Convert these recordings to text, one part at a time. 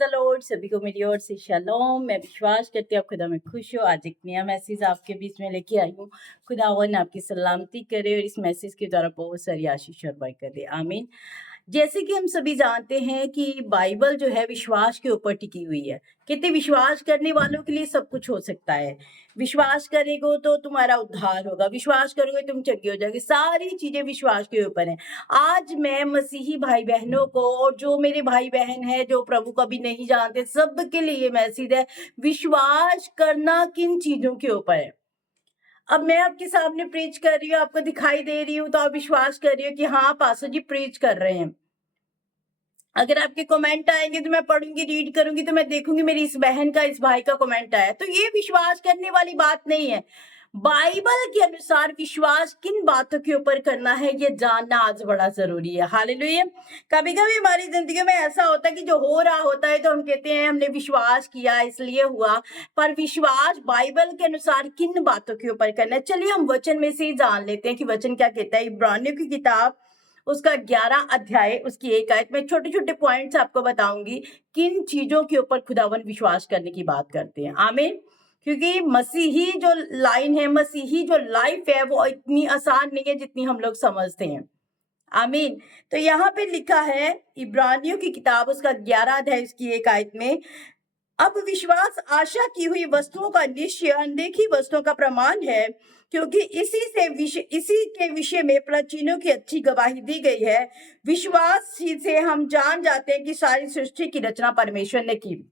The Lord. सभी को मेरी ओर से शालोम। मैं विश्वास करती हूँ आप खुदा में खुश हो। आज एक नया मैसेज आपके बीच में लेके आई हूँ। खुदावन आपकी सलामती करे और इस मैसेज के द्वारा बहुत सारी आशीष और बरकत दे। आमीन। जैसे कि हम सभी जानते हैं कि बाइबल जो है विश्वास के ऊपर टिकी हुई है। कितने विश्वास करने वालों के लिए सब कुछ हो सकता है। विश्वास करेगो तो तुम्हारा उद्धार होगा, विश्वास करोगे तुम चंगे हो जाओगे, सारी चीजें विश्वास के ऊपर है। आज मैं मसीही भाई बहनों को और जो मेरे भाई बहन है जो प्रभु को भी नहीं जानते सबके लिए मैसेज है, विश्वास करना किन चीजों के ऊपर है। अब मैं आपके सामने प्रीच कर रही हूँ, आपको दिखाई दे रही हूँ तो आप विश्वास कर रही हो कि हाँ पास्टर जी प्रीच कर रहे हैं। अगर आपके कमेंट आएंगे तो मैं पढ़ूंगी, रीड करूंगी तो मैं देखूंगी मेरी इस बहन का इस भाई का कमेंट आया, तो ये विश्वास करने वाली बात नहीं है। बाइबल के अनुसार विश्वास किन बातों के ऊपर करना है ये जानना आज बड़ा जरूरी है। हालेलुया। कभी कभी हमारी जिंदगी में ऐसा होता है कि जो हो रहा होता है तो हम कहते हैं हमने विश्वास किया इसलिए हुआ, पर विश्वास बाइबल के अनुसार किन बातों के ऊपर करना है। चलिए हम वचन में से ही जान लेते हैं कि वचन क्या कहता है। इब्रानियों की किताब उसका 11 अध्याय उसकी 1 आयत में छोटे छोटे पॉइंट्स आपको बताऊंगी किन चीजों के ऊपर खुदावन विश्वास करने की बात करते हैं। आमीन। क्योंकि मसीही जो लाइन है, मसीही जो लाइफ है वो इतनी आसान नहीं है जितनी हम लोग समझते हैं। आमीन। तो यहाँ पे लिखा है इब्रानियों की किताब उसका 11 अध्याय उसकी 1 आयत में, अब विश्वास आशा की हुई वस्तुओं का निश्चय, अनदेखी वस्तुओं का प्रमाण है, क्योंकि इसी के विषय में प्राचीनों की अच्छी गवाही दी गई है। विश्वास ही से हम जान जाते हैं कि सारी सृष्टि की रचना परमेश्वर ने की।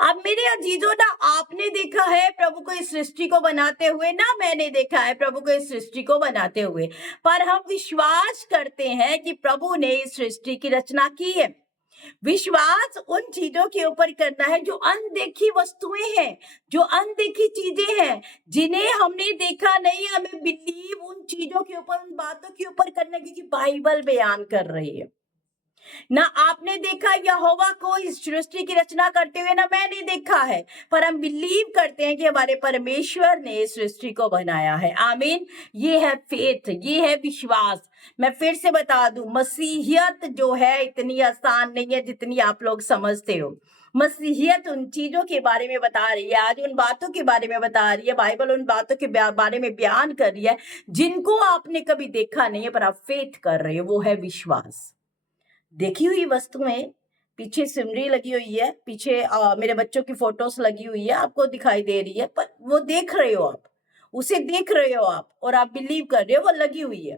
अब मेरे अजीजों ना, आपने देखा है प्रभु को इस सृष्टि को बनाते हुए, ना मैंने देखा है प्रभु को इस सृष्टि को बनाते हुए, पर हम विश्वास करते हैं कि प्रभु ने इस सृष्टि की रचना की है। विश्वास उन चीजों के ऊपर करना है जो अनदेखी वस्तुएं हैं, जो अनदेखी चीजें हैं, जिन्हें हमने देखा नहीं। हमें बिलीव उन चीजों के ऊपर, उन बातों के ऊपर करना, क्योंकि बाइबल बयान कर रही है। ना आपने देखा यहोवा को इस सृष्टि की रचना करते हुए, ना मैंने देखा है, पर हम बिलीव करते हैं कि हमारे परमेश्वर ने इस सृष्टि को बनाया है। आमीन। ये है फेथ, ये है विश्वास। मैं फिर से बता दूं, मसीहियत जो है इतनी आसान नहीं है जितनी आप लोग समझते हो। मसीहियत उन चीजों के बारे में बता रही है, आज उन बातों के बारे में बता रही है, बाइबल उन बातों के बारे में बयान कर रही है जिनको आपने कभी देखा नहीं है, पर आप फेथ कर रहे हो। वो है विश्वास। देखी हुई वस्तुएं, पीछे सिमरी लगी हुई है, पीछे मेरे बच्चों की फोटोज लगी हुई है, आपको दिखाई दे रही है, पर वो देख रहे हो आप, उसे देख रहे हो आप और आप बिलीव कर रहे हो, वो लगी हुई है।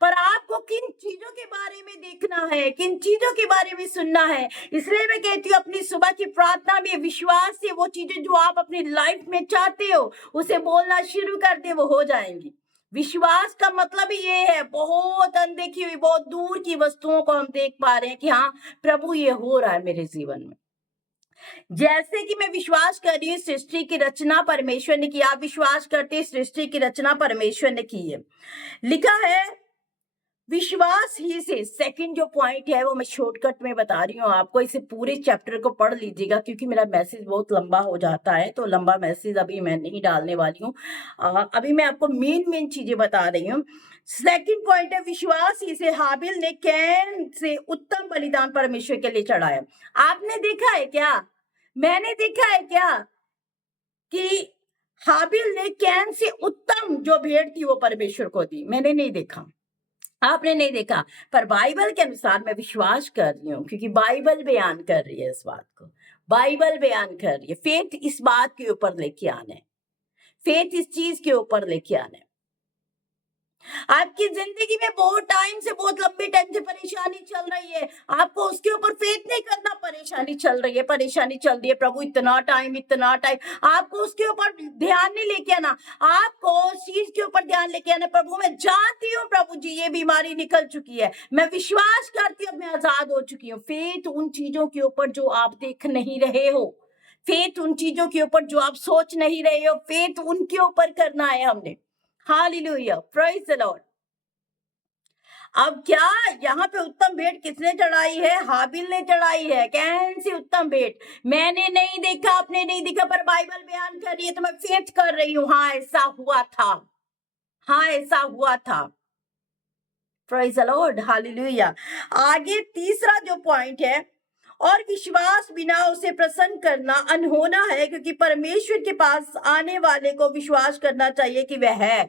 पर आपको किन चीजों के बारे में देखना है, किन चीजों के बारे में सुनना है। इसलिए मैं कहती हूँ अपनी सुबह की प्रार्थना में विश्वास से वो चीजें जो आप अपनी लाइफ में चाहते हो उसे बोलना शुरू कर दे, वो हो जाएंगी। विश्वास का मतलब ही ये है, बहुत अनदेखी हुई, बहुत दूर की वस्तुओं को हम देख पा रहे हैं कि हाँ प्रभु ये हो रहा है मेरे जीवन में। जैसे कि मैं विश्वास कर रही हूँ सृष्टि की रचना परमेश्वर ने की, आप विश्वास करते हैं सृष्टि की रचना परमेश्वर ने की है। लिखा है विश्वास ही से, सेकंड जो पॉइंट है वो मैं शॉर्टकट में बता रही हूँ आपको, इसे पूरे चैप्टर को पढ़ लीजिएगा क्योंकि मेरा मैसेज बहुत लंबा हो जाता है, तो लंबा मैसेज अभी मैं नहीं डालने वाली हूँ। अभी मैं आपको मेन चीजें बता रही हूँ। सेकंड पॉइंट है विश्वास ही से हाबिल ने कैन से उत्तम बलिदान परमेश्वर के लिए चढ़ाया। आपने देखा है क्या, मैंने देखा है क्या कि हाबिल ने कैन से उत्तम जो भेंट थी वो परमेश्वर को दी? मैंने नहीं देखा, आपने नहीं देखा, पर बाइबल के अनुसार मैं विश्वास कर रही हूँ क्योंकि बाइबल बयान कर रही है इस बात को, बाइबल बयान कर रही है। फेथ इस बात के ऊपर लेके आना है, फेथ इस चीज के ऊपर लेके आना है। आपकी जिंदगी में बहुत टाइम से, बहुत लंबे टाइम से परेशानी चल रही है, आपको उसके ऊपर फेथ नहीं करना, परेशानी चल रही है, परेशानी चल रही है, प्रभु इतना टाइम, आपको उसके ऊपर ध्यान नहीं लेके आना, आपको उस चीज के ऊपर ध्यान लेके आना। प्रभु मैं जानती हूँ प्रभु जी ये बीमारी निकल चुकी है, मैं विश्वास करती हूँ मैं आजाद हो चुकी हूँ। फेथ उन चीजों के ऊपर जो आप देख नहीं रहे हो, फेथ उन चीजों के ऊपर जो आप सोच नहीं रहे हो, फेथ उनके ऊपर करना है हमने। Hallelujah, praise the Lord. अब क्या यहाँ पे उत्तम भेंट किसने चढ़ाई है? हाबिल ने चढ़ाई है। कैन सी उत्तम भेंट? मैंने नहीं देखा, आपने नहीं देखा, पर बाइबल बयान कर रही है तो मैं फेथ कर रही हूँ, हाँ ऐसा हुआ था, हाँ ऐसा हुआ था। Praise the Lord, hallelujah. आगे तीसरा जो पॉइंट है और विश्वास बिना उसे प्रसन्न करना अनहोना है, क्योंकि परमेश्वर के पास आने वाले को विश्वास करना चाहिए कि वह है।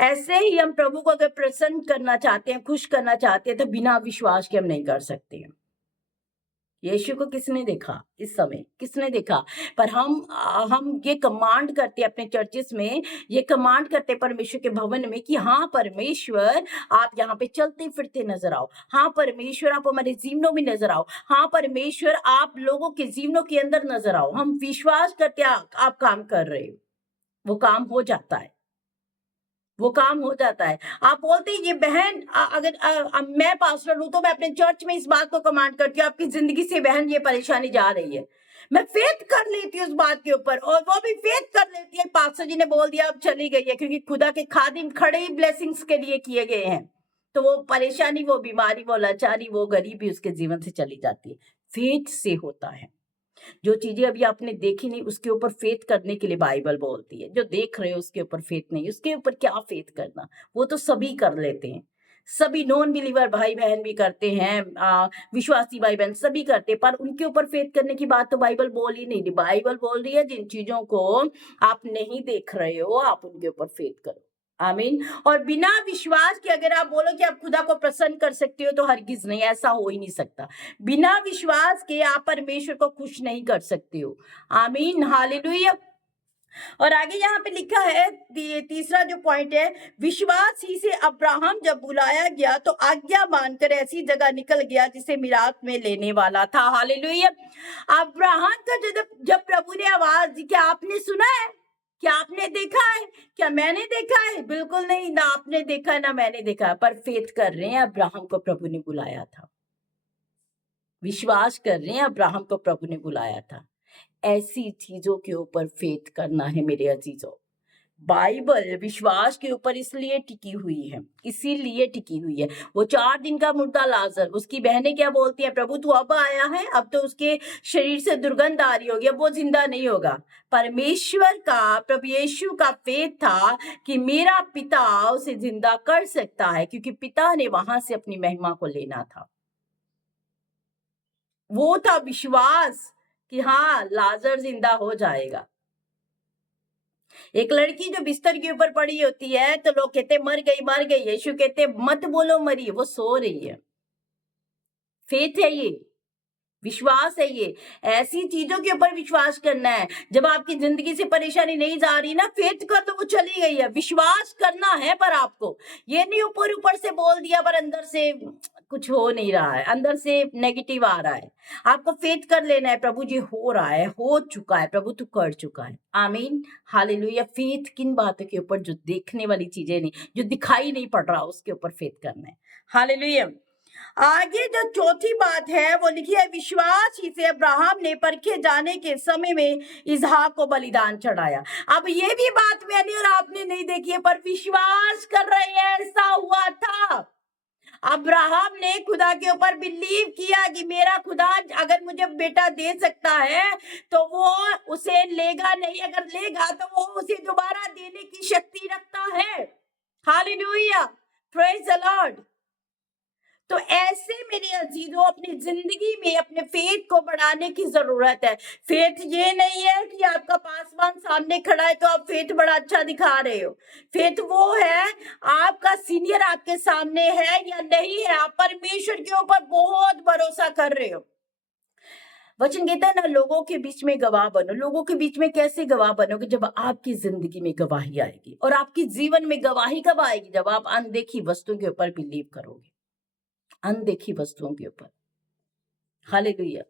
ऐसे ही हम प्रभु को अगर प्रसन्न करना चाहते हैं, खुश करना चाहते हैं, तो बिना विश्वास के हम नहीं कर सकते हैं। यीशु को किसने देखा? इस समय किसने देखा? पर हम ये कमांड करते हैं अपने चर्चेस में, ये कमांड करते हैं परमेश्वर के भवन में कि हाँ परमेश्वर, आप यहाँ पे चलते फिरते नजर आओ। हाँ परमेश्वर, आप हमारे जीवनों में नजर आओ। हाँ परमेश्वर, आप लोगों के जीवनों के अंदर नजर आओ। हम विश्वास करते आप काम कर रहे हो, वो काम हो जाता है, वो काम हो जाता है। आप बोलते हैं ये बहन, अगर मैं पास्टर हूं तो मैं अपने चर्च में इस बात को कमांड करती हूँ, आपकी जिंदगी से बहन ये परेशानी जा रही है। मैं फेथ कर लेती हूँ उस बात के ऊपर, और वो भी फेथ कर लेती है। पास्टर जी ने बोल दिया, अब चली गई है, क्योंकि खुदा के खादिम खड़े ही ब्लेसिंग्स के लिए किए गए हैं। तो वो परेशानी, वो बीमारी, वो लाचारी, वो गरीबी उसके जीवन से चली जाती है। फेथ से होता है। जो चीजें अभी आपने देखी नहीं, उसके ऊपर फेथ करने के लिए बाइबल बोलती है। जो देख रहे हो उसके ऊपर फेथ नहीं, उसके ऊपर क्या फेथ करना? वो तो सभी कर लेते हैं, सभी नॉन बिलीवर भाई बहन भी करते हैं, विश्वासी भाई बहन सभी करते हैं, पर उनके ऊपर फेथ करने की बात तो बाइबल बोल ही नहीं रही। बाइबल बोल रही है जिन चीजों को आप नहीं देख रहे हो, आप उनके ऊपर फेथ करो। आमीन। और बिना विश्वास के अगर आप बोलो कि आप खुदा को प्रसन्न कर सकते हो, तो हरगिज नहीं, ऐसा हो ही नहीं सकता। बिना विश्वास के आप परमेश्वर को खुश नहीं कर सकते हो। आमीन, हालेलुया। और आगे यहाँ पे लिखा है, तीसरा जो पॉइंट है, विश्वास ही से अब्राहम जब बुलाया गया तो आज्ञा मानकर ऐसी जगह निकल गया जिसे मिरात में लेने वाला था। हालेलुया। अब्राहम का जब प्रभु ने आवाज दी, क्या आपने सुना है? क्या आपने देखा है? क्या मैंने देखा है? बिल्कुल नहीं, ना आपने देखा ना मैंने देखा, पर फेथ कर रहे हैं, अब्राहम को प्रभु ने बुलाया था। विश्वास कर रहे हैं, अब्राहम को प्रभु ने बुलाया था। ऐसी चीजों के ऊपर फेथ करना है मेरे अजीजों। बाइबल विश्वास के ऊपर इसलिए टिकी हुई है, इसीलिए टिकी हुई है। वो 4 दिन का मुर्दा लाजर, उसकी बहनें क्या बोलती हैं? प्रभु तू अब आया है, अब तो उसके शरीर से दुर्गंध आ रही होगी, अब वो जिंदा नहीं होगा। परमेश्वर का, प्रभु यीशु का फेथ था कि मेरा पिता उसे जिंदा कर सकता है, क्योंकि पिता ने वहां से अपनी महिमा को लेना था। वो था विश्वास कि हाँ लाजर जिंदा हो जाएगा। एक लड़की जो बिस्तर के ऊपर पड़ी होती है तो लोग कहते मर गई मर गई, यीशु कहते मत बोलो मरी, वो सो रही है। फेथ है ये, विश्वास है ये। ऐसी चीजों के ऊपर विश्वास करना है। जब आपकी जिंदगी से परेशानी नहीं जा रही ना, फेथ कर दो, वो चली गई है। विश्वास करना है, पर आपको ये नहीं ऊपर ऊपर से बोल दिया पर अंदर से कुछ हो नहीं रहा है, अंदर से नेगेटिव आ रहा है। आपको फेथ कर लेना है, प्रभु जी हो रहा है, हो चुका है, प्रभु तू कर चुका है। आमीन, हालेलुया। फेथ किन बातों के ऊपर? जो देखने वाली चीजें नहीं, जो दिखाई नहीं पड़ रहा, उसके ऊपर फेथ करना है। हालेलुया। आगे जो चौथी बात है वो लिखी है, विश्वास ही से अब्राहम ने परखे जाने के समय में इसहाक को बलिदान चढ़ाया। अब ये भी बात मैंने और आपने नहीं देखी है, पर विश्वास कर रहे हैं, ऐसा हुआ था। अब्राहम ने खुदा के ऊपर बिलीव किया कि मेरा खुदा अगर मुझे बेटा दे सकता है तो वो उसे लेगा नहीं, अगर लेगा तो वो उसे दोबारा देने की शक्ति रखता है। Hallelujah, praise the Lord. तो ऐसे मेरे अजीजों, अपनी जिंदगी में अपने फेथ को बढ़ाने की जरूरत है। फेथ ये नहीं है कि आपका पासवान सामने खड़ा है तो आप फेथ बड़ा अच्छा दिखा रहे हो। फेथ वो है, आपका सीनियर आपके सामने है या नहीं है, आप परमेश्वर के ऊपर बहुत भरोसा कर रहे हो। वचन कहता है ना, लोगों के बीच में गवाह बनो। लोगों के बीच में कैसे गवाह बनोगे? जब आपकी जिंदगी में गवाही आएगी। और आपकी जीवन में गवाही कब आएगी? जब आप अनदेखी वस्तुओं के ऊपर बिलीव करोगे, अनदेखी वस्तुओं के ऊपर। हालेलुया।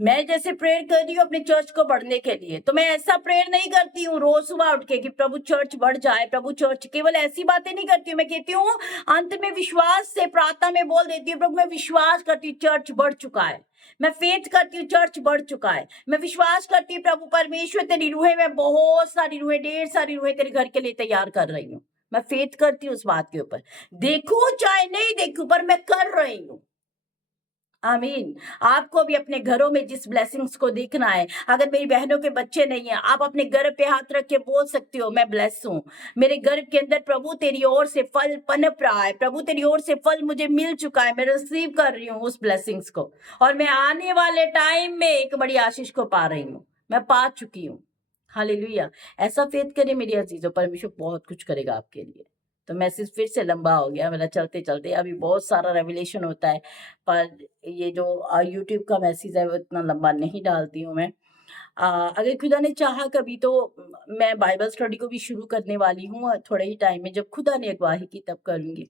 मैं जैसे प्रेयर कर रही हूँ अपने चर्च को बढ़ने के लिए, तो मैं ऐसा प्रेयर नहीं करती हूँ रोज सुबह उठ के कि प्रभु चर्च बढ़ जाए, प्रभु चर्च, केवल ऐसी बातें नहीं करती हूँ। मैं कहती हूँ, अंत में विश्वास से प्रार्थना में बोल देती हूँ, प्रभु मैं विश्वास करती हूँ चर्च बढ़ चुका है। मैं फेथ करती हूँ चर्च बढ़ चुका है। मैं विश्वास करती हूँ प्रभु परमेश्वर तेरी रूहें, मैं बहुत सारी रूहें, ढेर सारी रूहें तेरे घर के लिए तैयार कर रही हूँ। मैं फेथ करती हूँ उस बात के ऊपर, देखूं चाहे नहीं देखूं, पर मैं कर रही हूँ। आमीन। आपको भी अपने घरों में जिस ब्लेसिंग्स को देखना है, अगर मेरी बहनों के बच्चे नहीं हैं, आप अपने गर्भ पे हाथ रख के बोल सकते हो, मैं ब्लेस हूँ। मेरे गर्भ के अंदर प्रभु तेरी ओर से फल पनप रहा है, प्रभु तेरी ओर से फल मुझे मिल चुका है, मैं रिसीव कर रही हूँ उस ब्लेसिंग्स को, और मैं आने वाले टाइम में एक बड़ी आशीष को पा रही हूँ, मैं पा चुकी हूँ। हालेलुया। ऐसा फेथ करें मेरी अजीजों, परमेश्वर बहुत कुछ करेगा आपके लिए। तो मैसेज फिर से लंबा हो गया मेरा चलते-चलते, अभी बहुत सारा रेवलेशन होता है, पर ये जो यूट्यूब का मैसेज है वो इतना लंबा नहीं डालती हूँ मैं। अगर खुदा ने चाहा कभी तो मैं बाइबल स्टडी को भी शुरू करने वाली हूँ, और थोड़े ही टाइम में जब खुदा ने अगवाही की तब करूँगी।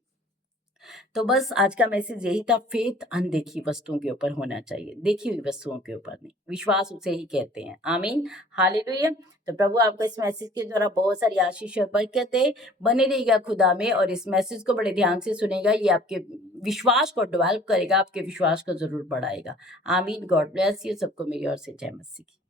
तो बस आज का मैसेज यही था, फेथ अनदेखी वस्तुओं के ऊपर होना चाहिए, देखी हुई वस्तुओं के ऊपर नहीं, विश्वास उसे ही कहते हैं। आमीन, हालेलुया। तो प्रभु आपको इस मैसेज के द्वारा बहुत सारी आशीष और बरकतें, बने रहिएगा खुदा में, और इस मैसेज को बड़े ध्यान से सुनेगा, ये आपके विश्वास को डेवलप करेगा, आपके विश्वास को जरूर बढ़ाएगा। आमीन। God bless you. सबको मेरी ओर से जय मसीह की।